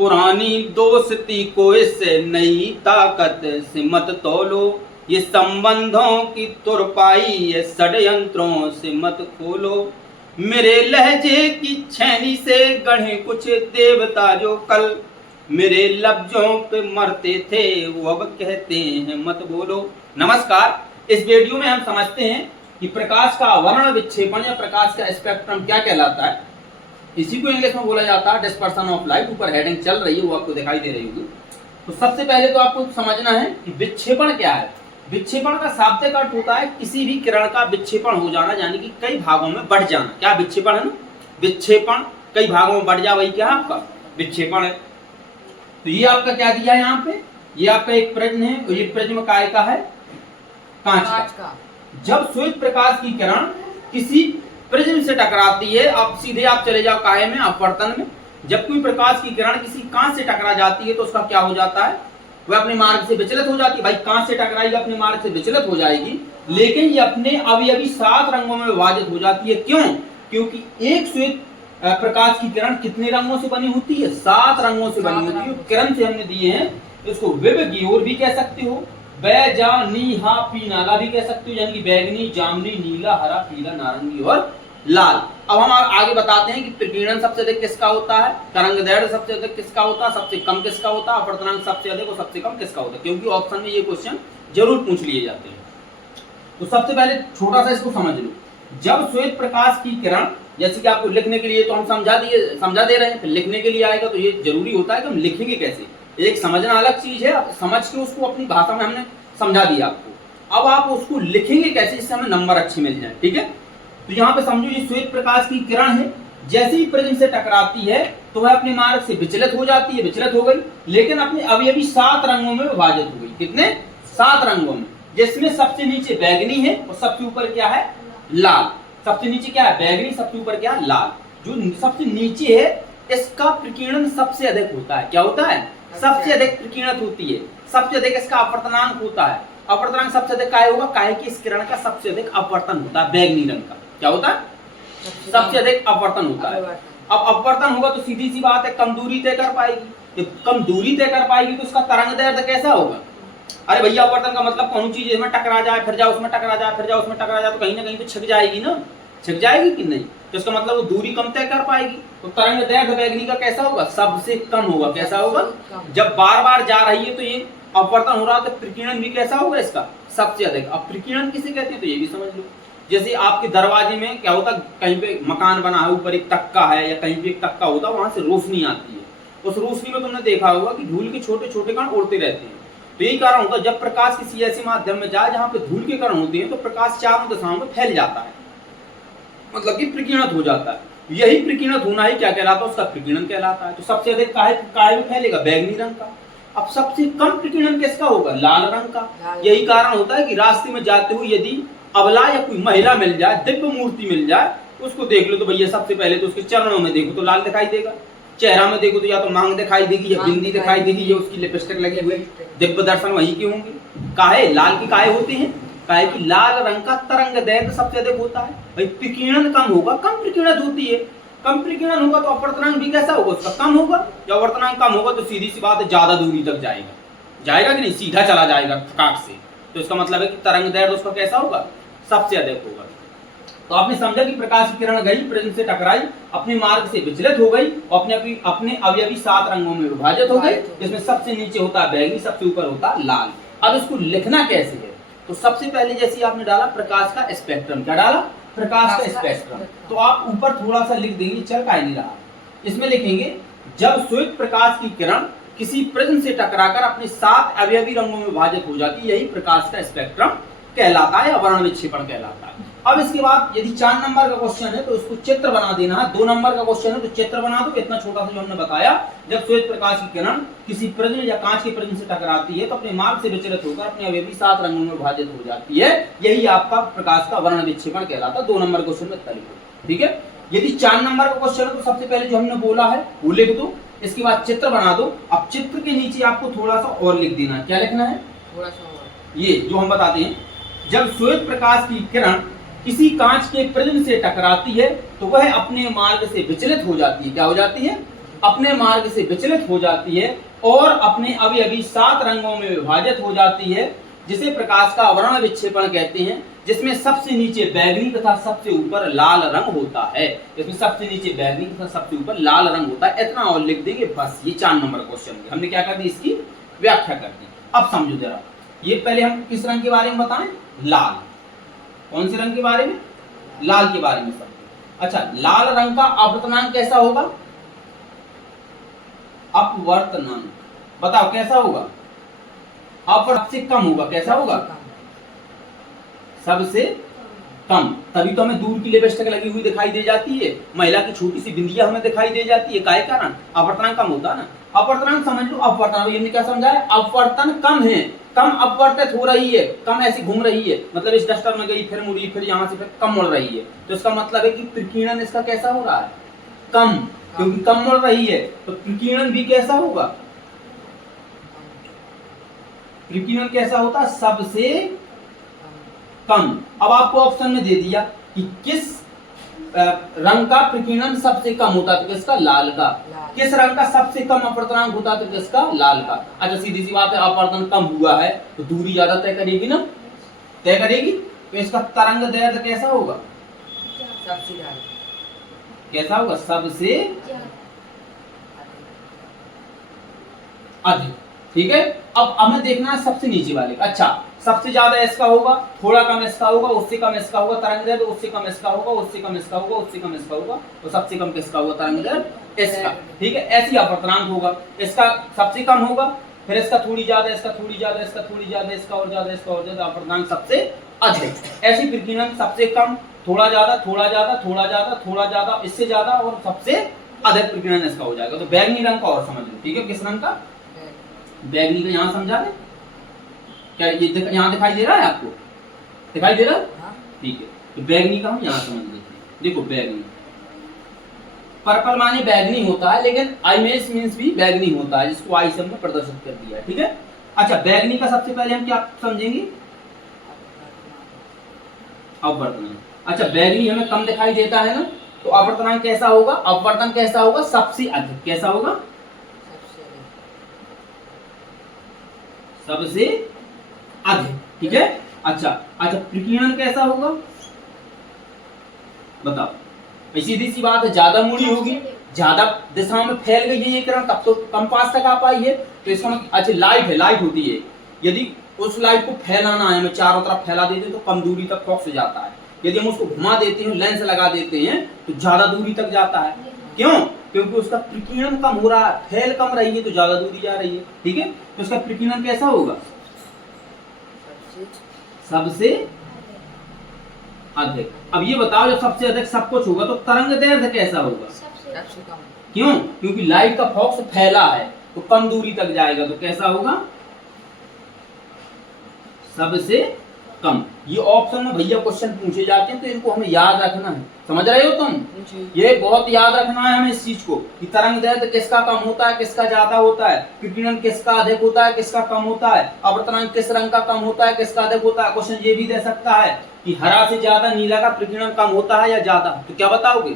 पुरानी दोस्ती को इससे नई ताकत से मत तोलो, ये संबंधों की तुरपाई ये षड्यंत्रों से मत खोलो। मेरे लहजे की छैनी से गढ़े कुछ देवता जो कल मेरे लफ्जों पे मरते थे, वो अब कहते हैं मत बोलो। नमस्कार, इस वीडियो में हम समझते हैं कि प्रकाश का वर्ण विक्षेपण या प्रकाश का स्पेक्ट्रम क्या कहलाता है। इसी को इंग्लिश में बोला जाता है डिस्पर्सन ऑफ लाइट। ऊपर हेडिंग चल रही है, वो आपको दिखाई दे रही होगी। तो सबसे पहले तो आपको समझना है कि विक्षेपण क्या है। विक्षेपण का शाब्दिक अर्थ होता है किसी भी किरण का विक्षेपण हो जाना, यानी कि कई भागों में बढ़ जाना। क्या विक्षेपण है ना? विक्षेपण कई भागों में बढ़ जा, वही क्या आपका विक्षेपण है। तो ये आपका क्या दिया है यहाँ पे, ये आपका एक प्रिज्म है और ये प्रिज्म काय का है, कांच का। जब श्वेत प्रकाश की किरण किसी प्रिज्म से टकराती है, अब सीधे आप चले जाओ काय में, अपवर्तन में। जब कोई प्रकाश की किरण किसी कांच से टकरा जाती है तो उसका क्या हो जाता है, वह अपने मार्ग से विचलित हो जाती है। भाई कांच से टकराएगी, अपने मार्ग से विचलित हो जाएगी, लेकिन ये अपने अवयवी 7 रंगों में विभाजित हो जाती है। क्यों? क्योंकि एक श्वेत प्रकाश की किरण कितने रंगों से बनी होती है? 7 रंगों से बनी होती है। किरण से हमने दिए हैं, इसको विबग्योर भी कह सकते हो, बैजानीहा पीनाला भी कह सकते हो, यानी कि बैगनी, जामुनी, नीला, हरा, पीला, नारंगी और लाल। अब हम आगे बताते हैं कि प्रकीर्णन सबसे अधिक किसका होता है, तरंगदैर्घ्य सबसे अधिक किसका होता है, सबसे कम किसका होता है, अपवर्तनांक सबसे अधिक और सबसे कम किसका होता है, क्योंकि ऑप्शन में ये क्वेश्चन जरूर पूछ लिए जाते हैं। तो सबसे पहले छोटा सा इसको समझ लो। जब श्वेत प्रकाश की किरण, जैसे कि आपको लिखने के लिए तो हम समझा दे रहे हैं, लिखने के लिए आएगा तो ये जरूरी होता है कि हम लिखेंगे कैसे। एक समझना अलग चीज है, समझ के उसको अपनी भाषा में हमने समझा दिया आपको। अब आप उसको लिखेंगे कैसे जिससे हमें नंबर अच्छे मिल जाए, ठीक है। तो यहाँ पे समझो ये श्वेत प्रकाश की किरण है, जैसे ही प्रिज्म से टकराती है तो वह अपने मार्ग से विचलित हो जाती है, विचलित हो गई, लेकिन अपने अवयवी 7 रंगों में विभाजित हो गई। कितने? 7 रंगों में, जिसमें सबसे नीचे बैगनी है और सबसे ऊपर क्या है, लाल। सबसे नीचे क्या है, बैगनी, सबसे ऊपर क्या है, लाल। जो सबसे नीचे है इसका प्रकीर्णन सबसे अधिक होता है। क्या होता है? सबसे अधिक प्रकीर्णित होती है, सबसे अधिक इसका अपवर्तनांक होता है। अपवर्तनांक सबसे अधिक काय होगा, काहे कि इस किरण का सबसे अधिक अपवर्तन होता है, बैगनी रंग का। क्या होता है? सबसे अधिक अपवर्तन होता है। अब अपवर्तन होगा तो सीधी सी बात है कम दूरी तय कर पाएगी। जब कम दूरी तय कर पाएगी तो उसका तरंगदैर्घ्य कैसा होगा? अरे भैया अपवर्तन का मतलब कौन चीज इसमें टकरा जाए, फिर जाए उसमें टकरा जाए, फिर जाए उसमें टकरा जाए, तो कहीं ना कहीं तो छिक जाएगी ना, छिक जाएगी कि नहीं? तो इसका मतलब वो दूरी कम तय कर पाएगी। तो तरंगदैर्घ्य बैगनी का कैसा होगा? सबसे कम होगा। कैसा होगा? जब बार बार जा रही है तो ये अपवर्तन हो रहा है, तो प्रकीर्णन भी कैसा होगा इसका? सबसे अधिक। अब प्रकीर्णन किसे कहते हैं तो ये भी समझ लो। जैसे आपके दरवाजे में क्या होता है, कहीं पे मकान बना है, ऊपर एक तक्का है या कहीं पे एक तक्का होता है, वहां से रोशनी आती है। उस रोशनी में तुमने देखा होगा कि धूल के छोटे छोटे कण उड़ते रहते हैं। तो यही कारण होता है जब प्रकाश किसी ऐसे माध्यम में जाए जहां पे धूल के कण होते हैं तो प्रकाश चारों दिशाओं में फैल जाता है, मतलब कि प्रकीर्णित हो जाता है। यही प्रकीर्णित होना ही क्या कहलाता है, उसका प्रकीर्णन कहलाता है। तो सबसे अधिक काहे में फैलेगा? बैगनी रंग का। अब सबसे कम प्रकीर्णन किसका होगा? लाल रंग का। यही कारण होता है कि रास्ते में जाते हुए यदि अबला या कोई महिला मिल जाए, दिव्य मूर्ति मिल जाए, उसको देख लो तो भैया सबसे पहले तो उसके चरणों में देखो तो लाल दिखाई देगा, चेहरा में देखो तो या तो मांग दिखाई देगी या बिंदी दिखाई देगी या उसकी लिपस्टिक लगी हुई, दिव्य दर्शन वही के होंगे। काहे? लाल की काहे होते हैं? काहे कि लाल रंग का तरंगदैर्घ्य सबसे अधिक होता है। भाई प्रकीर्णन कम होगा, कम प्रकीर्णित होती है। कम प्रकीर्णन होगा तो अपवर्तनांक भी कैसा होगा, उसका कम होगा। जब अपवर्तनांक कम होगा तो सीधी सी बात है ज्यादा दूरी तक जाएगा, जाएगा कि नहीं? सीधा चला जाएगा प्रकाश से। तो इसका मतलब है कि तरंगदैर्घ्य उसका कैसा होगा? सबसे अधिक होगा। तो आपने समझा कि प्रकाश की किरण गई, प्रिज्म से टकराई, अपने मार्ग से विचलित हो गई और अपने अवयवी 7 रंगों में विभाजित हो गई, जिसमें सबसे नीचे होता है बैगनी, सबसे ऊपर होता है लाल। अब इसको लिखना कैसे है? तो सबसे पहले जैसे आपने डाला प्रकाश का स्पेक्ट्रम। क्या डाला? प्रकाश का स्पेक्ट्रम। तो आप ऊपर थोड़ा सा लिख देंगे, चल का नहीं रहा, इसमें लिखेंगे जब श्वेत प्रकाश की किरण किसी प्रिज्म से टकराकर अपने 7 अवयवी रंगों में विभाजित हो जाती है, यही प्रकाश का स्पेक्ट्रम कहलाता है या वर्ण विक्षेपण कहलाता है। अब इसके बाद यदि 4 नंबर का क्वेश्चन है तो उसको चित्र बना देना है। 2 नंबर का क्वेश्चन है तो चित्र बना दो। इतना छोटा सा जो हमने बताया, जब श्वेत प्रकाश की किरण किसी प्रिज्म या कांच के प्रिज्म से टकराती है तो अपने मार्ग से विचलित होकर अपने अवयवी 7 रंगों में विभाजित हो जाती है, यही आपका प्रकाश का वर्ण विक्षेपण कहलाता है। 2 नंबर क्वेश्चन में उत्तर लिखो, ठीक है। यदि 4 नंबर का क्वेश्चन है तो सबसे पहले जो हमने बोला है वो लिख दो, इसके बाद चित्र बना दो। अब चित्र के नीचे आपको थोड़ा सा और लिख देना है। क्या लिखना है? थोड़ा सा और। ये जो हम बताते हैं, जब श्वेत प्रकाश की किरण किसी कांच के प्रिज्म से टकराती है तो वह अपने मार्ग से विचलित हो जाती है। क्या हो जाती है? अपने मार्ग से विचलित हो जाती है और अपने अभी अभी 7 रंगों में विभाजित हो जाती है, जिसे प्रकाश का वर्ण विक्षेपण कहते हैं, जिसमें सबसे नीचे बैगनी तथा सबसे ऊपर लाल रंग होता है। इसमें सबसे नीचे बैगनी तथा सबसे ऊपर लाल रंग होता है। इतना और लिख देंगे बस। ये 4 नंबर क्वेश्चन हमने क्या कर दी, इसकी व्याख्या कर दी। अब समझो जरा, ये पहले हम किस रंग के बारे में बताएं, लाल। कौन से रंग के बारे में, लाल के बारे में समझो। अच्छा, लाल रंग का अपवर्तनांक कैसा होगा, अपवर्तनांक बताओ कैसा होगा, सबसे कम होगा। कैसा होगा, सबसे कम। तभी तो हमें दूर की लिपस्टिक लगी हुई दिखाई दे जाती है, महिला की छोटी सी बिंदिया हमें दिखाई दे जाती है, काहे कारण, अपवर्तनांक कम होता है ना। अपवर्तनांक समझ लो, अपवर्तन हमने क्या समझा है, अपवर्तन कम है, कम अपवर्तित हो रही है, कम ऐसी घूम रही है, मतलब इस डस्टर में गई फिर मुड़ी, फिर यहाँ से फिर कम मुड़ रही है, तो इसका मतलब है कि प्रकीर्णन इसका कैसा हो रहा है, कम, क्योंकि कम मुड़ रही है तो प्रकीर्णन भी कैसा होगा, प्रकीर्णन कैसा होता है, सबसे कम। अब आपको ऑप्शन में दे दिया कि किस रंग का प्रकीर्णन सबसे कम होता है, तो किसका, लाल का। किस रंग का सबसे कम अपवर्तनांक होता है, तो किसका, लाल का। अच्छा, सीधी सी बात है, अपवर्तन कम हुआ है तो दूरी ज्यादा तय करेगी ना, तय करेगी, तो इसका तरंग दैर्ध्य कैसा होगा, सबसे ज्यादा। कैसा होगा, सबसे अधिक। ठीक है, अब हमें देखना है सबसे नीचे वाले। अच्छा, सबसे ज्यादा इसका होगा, थोड़ा कम इसका होगा, उससे कम इसका होगा, तरंग दैर्ध्य उससे कम इसका होगा, उससे कम इसका होगा, उससे कम इसका होगा, तो सबसे कम किसका होगा, तरंग दैर्ध्य इसका। ठीक है, ऐसी अपवर्तनांक होगा, इसका सबसे कम होगा, फिर इसका थोड़ी ज्यादा, इसका थोड़ी ज्यादा, इसका थोड़ी ज्यादा, इसका और ज्यादा, इसका और ज्यादा, अपवर्तनांक सबसे अधिक। ऐसी प्रकीर्णन सबसे कम, थोड़ा ज्यादा, थोड़ा ज्यादा, थोड़ा ज्यादा, थोड़ा ज्यादा, इससे ज्यादा और सबसे अधिक प्रकीर्णन इसका हो जाएगा। तो बैगनी रंग का और समझ लो। ठीक है, किस रंग का, बैगनी का यहाँ समझा दे क्या, ये यहाँ दिखाई दे रहा है आपको, दिखाई दे रहा है, ठीक है। तो बैगनी का हम यहाँ समझ लेते हैं। देखो, बैगनी, पर्पल माने बैगनी होता है, लेकिन आइमेस मींस भी बैगनी होता है, जिसको आई से हमने प्रदर्शित कर दिया है। ठीक है, अच्छा, बैगनी का सबसे पहले हम क्या समझेंगे, अपवर्तनांक। अच्छा, बैगनी हमें कम दिखाई देता है ना, तो अपवर्तनांक कैसा होगा, अपवर्तन कैसा होगा, सबसे अधिक। कैसा होगा, सबसे अधिक। ठीक है, अच्छा, प्रकीर्णन कैसा होगा बताओ। सीधी सी बात है, ज्यादा मुड़ी होगी, ज्यादा दिशा में फैल गई है ये किरण, तब तो कम पास तक आ पाई है, तो इसका अच्छा, लाइट है, लाइट होती है, यदि उस लाइट को फैलाना है, हमें चारों तरफ फैला देते हैं तो कम दूरी तक फोकस जाता है। यदि हम उसको घुमा देते हैं, लेंस लगा देते हैं, तो ज्यादा दूरी तक जाता है। क्यों, क्योंकि उसका प्रकीर्णन कम हो रहा है, फैल कम रही है तो ज्यादा दूरी जा रही है। ठीक है, तो उसका प्रकीर्णन कैसा होगा, सबसे अधिक। अब ये बताओ, जब सबसे अधिक सब कुछ होगा तो तरंग दैर्ध्य कैसा होगा, सबसे कम। क्यों, क्योंकि लाइट का फोकस फैला है तो कम दूरी तक जाएगा, तो कैसा होगा, सबसे कम। ये ऑप्शन में भैया क्वेश्चन पूछे जाते हैं, तो इनको हमें याद रखना है। समझ रहे हो तुम, ये बहुत याद रखना है हमें इस चीज को, कि तरंग दैर्ध्य किसका कम होता है, किसका ज्यादा होता है, प्रकीर्णन किसका अधिक होता है, किसका कम होता है, अपवर्तनांक किस रंग का कम होता है, किसका अधिक होता है। क्वेश्चन ये भी दे सकता है कि हरा से ज्यादा नीला का प्रकीर्णन कम होता है या ज्यादा, तो क्या बताओगे,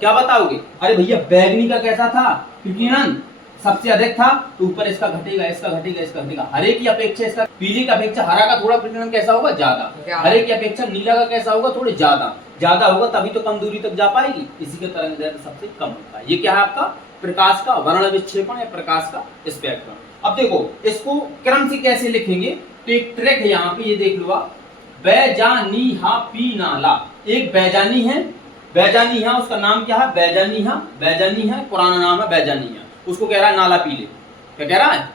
क्या बताओगे, अरे भैया बैगनी का कैसा था प्रकीर्णन, सबसे अधिक था, तो ऊपर इसका घटेगा, इसका घटेगा, इसका घटेगा। हरे की अपेक्षा इसका, पीले की अपेक्षा हरा का थोड़ा प्रकीर्णन कैसा होगा, ज्यादा। हरे की अपेक्षा नीला का कैसा होगा, थोड़े ज्यादा। ज्यादा होगा तभी तो कम दूरी तक जा पाएगी, इसी का तरंग दैर्ध्य सबसे कम होता है। ये क्या है आपका, प्रकाश का वर्ण विक्षेपण या प्रकाश का स्पेक्ट्रम। अब देखो, इसको क्रम से कैसे लिखेंगे, तो एक ट्रिक है यहाँ पे, ये देख लो आप। बैजानीहा पीनाला, एक बैजानी है, बैजानी है, उसका नाम क्या है, बैजानीहा, बैजानी है, पुराना नाम है बैजानीहा, उसको कह रहा है नाला पीले। क्या कह रहा है,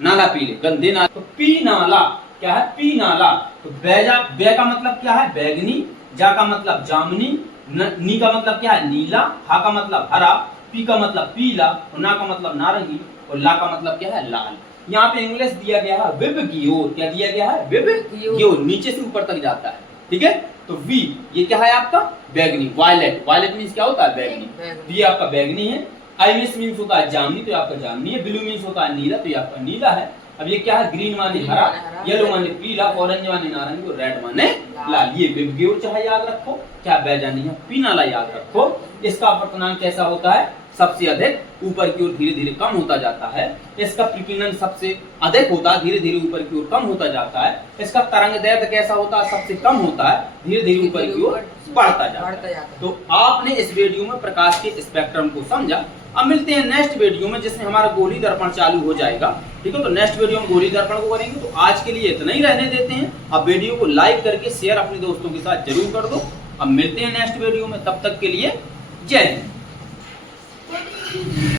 नाला पीले, गंदे नाला। तो पी नाला क्या है, पी नाला। तो बैजा, बै का मतलब क्या है, बैगनी, जा का मतलब जामुनी, नी का मतलब क्या है, नीला, हा का मतलब हरा, पी का मतलब पीला, और ना का मतलब नारंगी, और ला का मतलब क्या है, लाल। यहाँ पे इंग्लिश दिया गया है विब की ओर, क्या दिया गया है, विब की ओर, नीचे से ऊपर तक जाता है। ठीक है, तो वी ये क्या है आपका, बैगनी। वायलेट, वायलेट मीन्स क्या होता है, बैगनी, ये आपका बैगनी है। आइविस मीन्स होता है जामनी, तो आपका जामनी है। ब्लू मीन्स होता है नीला, तो ये आपका नीला है। अब ये क्या है, ग्रीन माने हरा, येलो माने पीला, ऑरेंज माने नारंगी, और रेड माने लाल। ये विबग्योर चाहे याद रखो, क्या बैजानी है, पीनाला याद रखो। इसका अपवर्तनांक कैसा होता है, सबसे अधिक ऊपर की ओर धीरे धीरे कम होता जाता है। इसका प्रकीर्णन सबसे अधिक होता है, धीरे धीरे ऊपर की ओर कम होता जाता है। इसका तरंग दैर्घ्य कैसा होता है, सबसे कम होता है, धीरे धीरे ऊपर की ओर बढ़ता जाता है। तो आपने इस वीडियो में प्रकाश के स्पेक्ट्रम को समझा। अब मिलते हैं नेक्स्ट वीडियो में जिसमें हमारा गोली दर्पण चालू हो जाएगा। ठीक है, तो नेक्स्ट वीडियो में गोली दर्पण को करेंगे। तो आज के लिए इतना ही रहने देते हैं। अब वीडियो को लाइक करके शेयर अपने दोस्तों के साथ जरूर कर दो। अब मिलते हैं नेक्स्ट वीडियो में, तब तक के लिए जय हिंद।